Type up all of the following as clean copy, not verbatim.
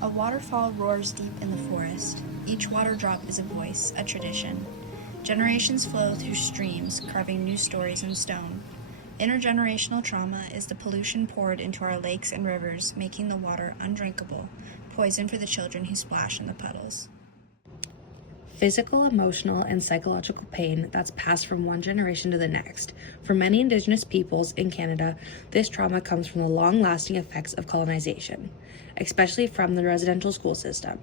A waterfall roars deep in the forest. Each water drop is a voice, a tradition. Generations flow through streams, carving new stories in stone. Intergenerational trauma is the pollution poured into our lakes and rivers, making the water undrinkable, poison for the children who splash in the puddles. Physical, emotional, and psychological pain that's passed from one generation to the next. For many Indigenous peoples in Canada, this trauma comes from the long-lasting effects of colonization, especially from the residential school system.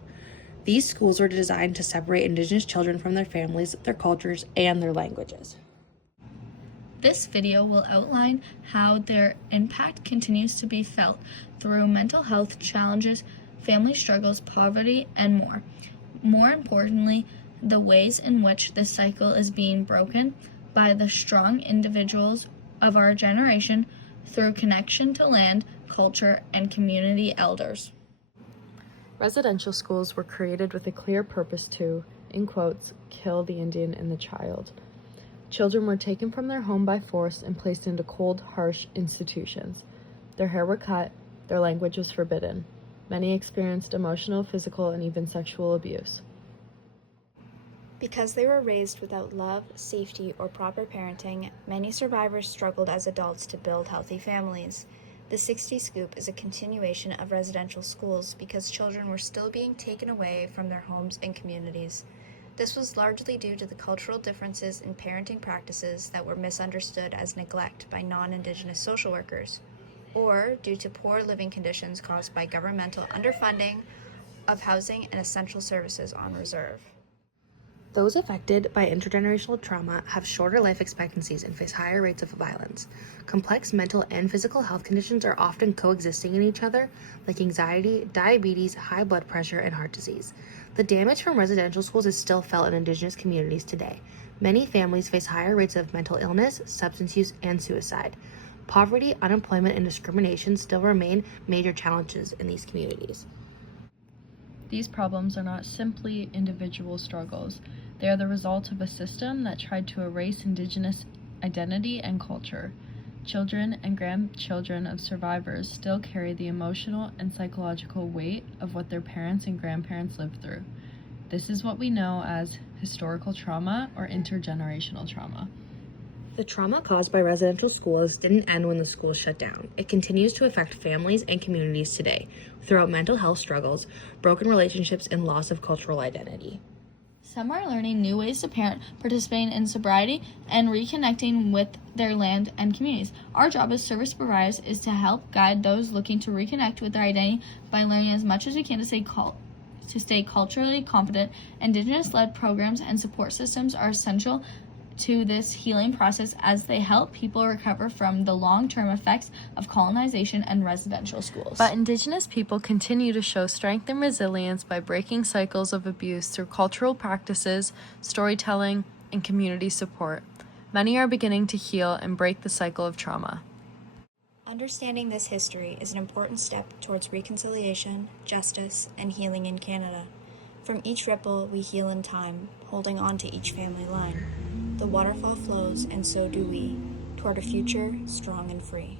These schools were designed to separate Indigenous children from their families, their cultures, and their languages. This video will outline how their impact continues to be felt through mental health challenges, family struggles, poverty, and more. More importantly, the ways in which this cycle is being broken by the strong individuals of our generation through connection to land, culture, and community elders. Residential schools were created with a clear purpose to, in quotes, kill the Indian in the child. Children were taken from their home by force and placed into cold, harsh institutions. Their hair were cut, their language was forbidden. Many experienced emotional, physical, and even sexual abuse. Because they were raised without love, safety, or proper parenting, many survivors struggled as adults to build healthy families. The 60 Scoop is a continuation of residential schools because children were still being taken away from their homes and communities. This was largely due to the cultural differences in parenting practices that were misunderstood as neglect by non-Indigenous social workers, or due to poor living conditions caused by governmental underfunding of housing and essential services on reserve. Those affected by intergenerational trauma have shorter life expectancies and face higher rates of violence. Complex mental and physical health conditions are often coexisting in each other, like anxiety, diabetes, high blood pressure, and heart disease. The damage from residential schools is still felt in Indigenous communities today. Many families face higher rates of mental illness, substance use, and suicide. Poverty, unemployment, and discrimination still remain major challenges in these communities. These problems are not simply individual struggles. They are the result of a system that tried to erase Indigenous identity and culture. Children and grandchildren of survivors still carry the emotional and psychological weight of what their parents and grandparents lived through. This is what we know as historical trauma or intergenerational trauma. The trauma caused by residential schools didn't end when the schools shut down. It continues to affect families and communities today, throughout mental health struggles, broken relationships, and loss of cultural identity. Some are learning new ways to parent, participating in sobriety, and reconnecting with their land and communities. Our job as service providers is to help guide those looking to reconnect with their identity by learning as much as we can to stay culturally competent. Indigenous-led programs and support systems are essential to this healing process as they help people recover from the long-term effects of colonization and residential schools. But Indigenous people continue to show strength and resilience by breaking cycles of abuse through cultural practices, storytelling, and community support. Many are beginning to heal and break the cycle of trauma. Understanding this history is an important step towards reconciliation, justice, and healing in Canada. From each ripple, we heal in time, holding on to each family line. The waterfall flows, and so do we, toward a future strong and free.